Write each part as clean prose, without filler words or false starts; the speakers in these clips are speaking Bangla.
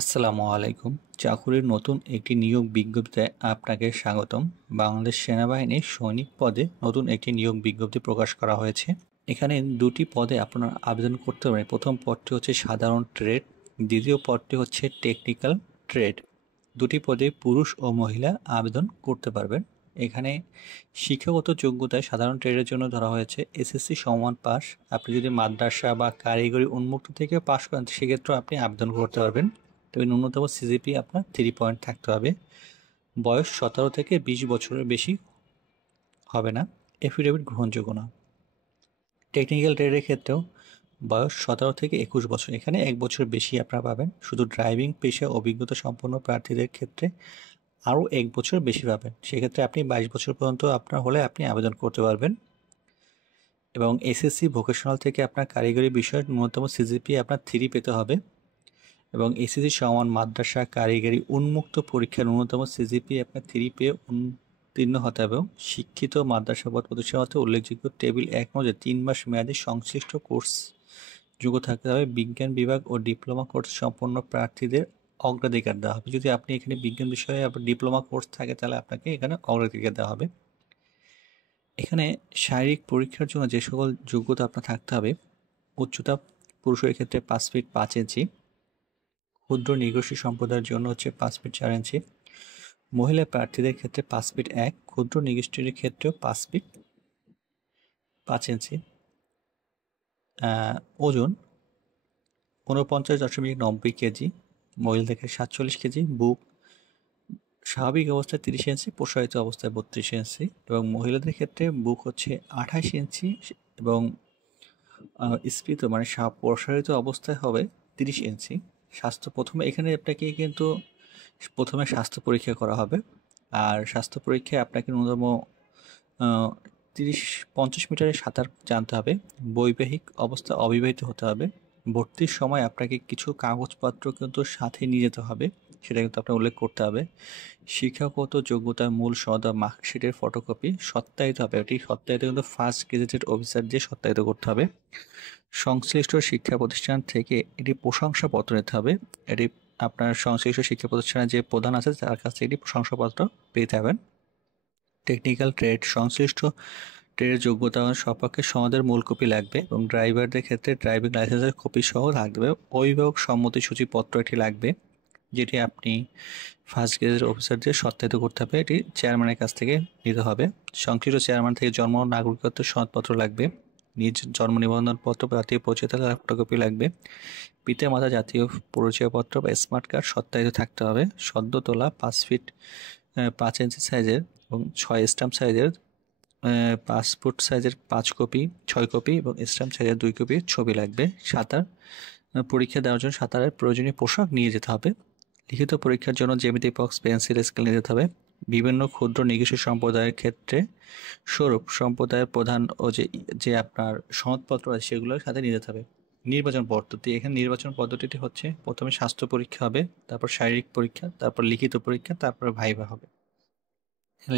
আসসালামু আলাইকুম। চাকুরির নতুন একটি নিয়োগ বিজ্ঞপ্তিতে আপনাকে স্বাগতম। বাংলাদেশ সেনাবাহিনীর সৈনিক পদে নতুন একটি নিয়োগ বিজ্ঞপ্তি প্রকাশ করা হয়েছে। এখানে দুটি পদে আপনারা আবেদন করতে পারেন। প্রথম পদটি হচ্ছে সাধারণ ট্রেড, দ্বিতীয় পদটি হচ্ছে টেকনিক্যাল ট্রেড। দুটি পদে পুরুষ ও মহিলা আবেদন করতে পারবেন। এখানে শিক্ষাগত যোগ্যতায় সাধারণ ট্রেডের জন্য ধরা হয়েছে এসএসসি সমান পাস। আপনি যদি মাদ্রাসা বা কারিগরি উন্মুক্ত থেকে পাশ করেন সেক্ষেত্রেও আপনি আবেদন করতে পারবেন। তবে ন্যূনতম সিজিপি আপনার 3 পয়েন্ট থাকতে হবে। বয়স 17 থেকে 20 বছরের বেশি হবে না। এফিডেভিট গ্রহণযোগ্য না। টেকনিক্যাল ট্রেডের ক্ষেত্রেও বয়স 17 থেকে 21 বছর, এখানে 1 বছর বেশি আপনারা পাবেন। শুধু ড্রাইভিং পেশা অভিজ্ঞতা সম্পন্ন প্রার্থীদের ক্ষেত্রে আরও 1 বছর বেশি পাবেন। সেক্ষেত্রে আপনি 22 বছর পর্যন্ত আপনার হলে আপনি আবেদন করতে পারবেন। এবং এসএসসি ভোকেশনাল থেকে আপনার কারিগরি বিষয়ের ন্যূনতম সিজিপি আপনার 3 পেতে হবে। এবং এসএসসি সমান মাদ্রাসা কারিগরি উন্মুক্ত পরীক্ষার ন্যূনতম সিজিপি আপনার 3 পেয়ে উত্তীর্ণ হতে হবে। শিক্ষিত মাদ্রাসা প্রতিষ্ঠান হতে উল্লেখযোগ্য টেবিল 1 অনুযায়ী 3 মাস মেয়াদী সংশ্লিষ্ট কোর্স যোগ্য থাকতে হবে। বিজ্ঞান বিভাগ ও ডিপ্লোমা কোর্স সম্পন্ন প্রার্থীদের অগ্রাধিকার দেওয়া হবে। যদি আপনি এখানে বিজ্ঞান বিষয়ে আপনার ডিপ্লোমা কোর্স থাকে তাহলে আপনাকে এখানে অগ্রাধিকার দেওয়া হবে। এখানে শারীরিক পরীক্ষার জন্য যে সকল যোগ্যতা আপনার থাকতে হবে: উচ্চতা পুরুষের ক্ষেত্রে 5 ফিট 5 ইঞ্চি, ক্ষুদ্র নৃগোষ্ঠী সম্প্রদায়ের জন্য হচ্ছে 5 ফিট 4 ইঞ্চি, মহিলা প্রার্থীদের ক্ষেত্রে 5 ফিট 1, ক্ষুদ্র নৃগোষ্ঠীর ক্ষেত্রেও 5 ফিট 5 ইঞ্চি। ওজন 49.90 কেজি, মহিলাদের ক্ষেত্রে 47 কেজি। বুক স্বাভাবিক অবস্থায় 30 ইঞ্চি, প্রসারিত অবস্থায় 32 ইঞ্চি। এবং মহিলাদের ক্ষেত্রে বুক হচ্ছে 28 ইঞ্চি এবং স্ফীত মানে প্রসারিত অবস্থায় হবে 30 ইঞ্চি। প্রথমে এখানে আপনাকে কিন্তু প্রথমে স্বাস্থ্য পরীক্ষা করা হবে। আর স্বাস্থ্য পরীক্ষায় আপনাকে ন্যূনতম 50 মিটারের সাঁতার জানতে হবে। বৈবাহিক অবস্থা অবিবাহিত হতে হবে। ভর্তির সময় আপনাকে কিছু কাগজপত্র কিন্তু সাথে নিয়ে যেতে হবে, সেটা কিন্তু আপনার উল্লেখ করতে হবে। শিক্ষাগত যোগ্যতার মূল সনদ বা মার্কশিটের ফটোকপি সত্যায়িত হবে। এটি সত্যায়িত কিন্তু ফার্স্ট গেজেটেড অফিসার দিয়ে সত্যায়িত করতে হবে। সংশ্লিষ্ট শিক্ষা প্রতিষ্ঠান থেকে এটি প্রশংসাপত্র নিতে হবে। এটি আপনার সংশ্লিষ্ট শিক্ষা প্রতিষ্ঠানের যে প্রধান আছে তার কাছ থেকে এটি প্রশংসাপত্র পেতে হবেন। টেকনিক্যাল ট্রেড সংশ্লিষ্ট ট্রেডের যোগ্যতা সপক্ষে সনদের মূল কপি লাগবে এবং ড্রাইভারদের ক্ষেত্রে ড্রাইভিং লাইসেন্সের কপি সহ লাগবে। অভিভাবক সম্মতি সূচিপত্র এটি লাগবে, যেটি আপনি ফার্স্ট গেজেট অফিসার দিয়ে সত্যায়িত করতে হবে। এটি চেয়ারম্যানের কাছ থেকে নিতে হবে। সংশ্লিষ্ট চেয়ারম্যান থেকে জন্ম নাগরিকত্বের সনদপত্র লাগবে। নিজ জন্ম নিবন্ধনপত্র বা জাতীয় পরিচয়পত্রের ফটোকপি লাগবে। পিতা মাতা জাতীয় পরিচয়পত্র বা স্মার্ট কার্ড সত্যায়িত থাকতে হবে। সদ্য তোলা 5 ফিট 5 ইঞ্চি সাইজের এবং 6 স্ট্যাম্প সাইজের পাসপোর্ট সাইজের 5 কপি 6 কপি এবং স্ট্যাম্প সাইজের 2 কপি ছবি লাগবে। সাঁতার পরীক্ষা দেওয়ার জন্য সাঁতারের প্রয়োজনীয় পোশাক নিয়ে যেতে হবে। লিখিত পরীক্ষার জন্য জ্যামিতি বক্স, পেন্সিল, স্কেল নিয়ে যেতে হবে। বিভিন্ন ক্ষুদ্র নৃগোষ্ঠী সম্প্রদায়ের ক্ষেত্রে স্বরূপ সম্প্রদায়ের প্রধান ও যে আপনার সনদপত্র আছে সেগুলোর সাথে নিয়ে যেতে হবে। নির্বাচন পদ্ধতি, এখানে নির্বাচন পদ্ধতিটি হচ্ছে প্রথমে স্বাস্থ্য পরীক্ষা হবে, তারপর শারীরিক পরীক্ষা, তারপর লিখিত পরীক্ষা, তারপর ভাইভা হবে।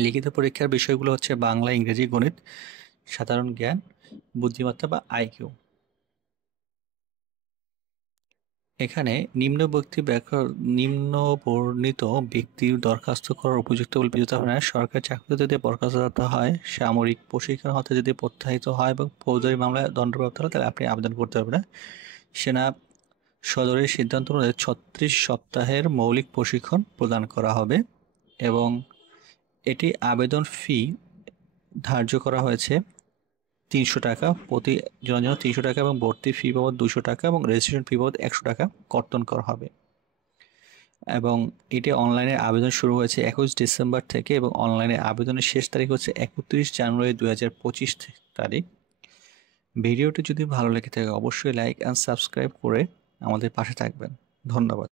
লিখিত পরীক্ষার বিষয়গুলো হচ্ছে বাংলা, ইংরেজি, গণিত, সাধারণ জ্ঞান, বুদ্ধিমত্তা বা আইকিউ। এখানে নিম্ন বর্ণিত ব্যক্তির দরখাস্ত করার উপযুক্ত বলে বিবেচিত হয় না। সরকারি চাকরিতে যদি বরখাস্ত হয়, সামরিক প্রশিক্ষণ হতে যদি প্রত্যাহিত হয় এবং ফৌজদারি মামলায় দণ্ডপ্রাপ্ত হয় তাহলে আপনি আবেদন করতে পারবেন না। সেনা সদরের সিদ্ধান্ত অনুযায়ী 36 সপ্তাহের মৌলিক প্রশিক্ষণ প্রদান করা হবে এবং এটি আবেদন ফি ধার্য করা হয়েছে 300 টাকা প্রতি জনের, 300 টাকা এবং ভর্তি ফি বাবদ 200 টাকা এবং রেজিস্ট্রেশন ফি বাবদ 100 টাকা কর্তন করা হবে। এবং এটি অনলাইনে আবেদন শুরু হয়েছে 21 ডিসেম্বর থেকে এবং অনলাইনে আবেদনের শেষ তারিখ হচ্ছে 31 জানুয়ারি 2025 তারিখ। ভিডিওটি যদি ভালো লেগে থাকে অবশ্যই লাইক অ্যান্ড সাবস্ক্রাইব করে আমাদের পাশে থাকবেন। ধন্যবাদ।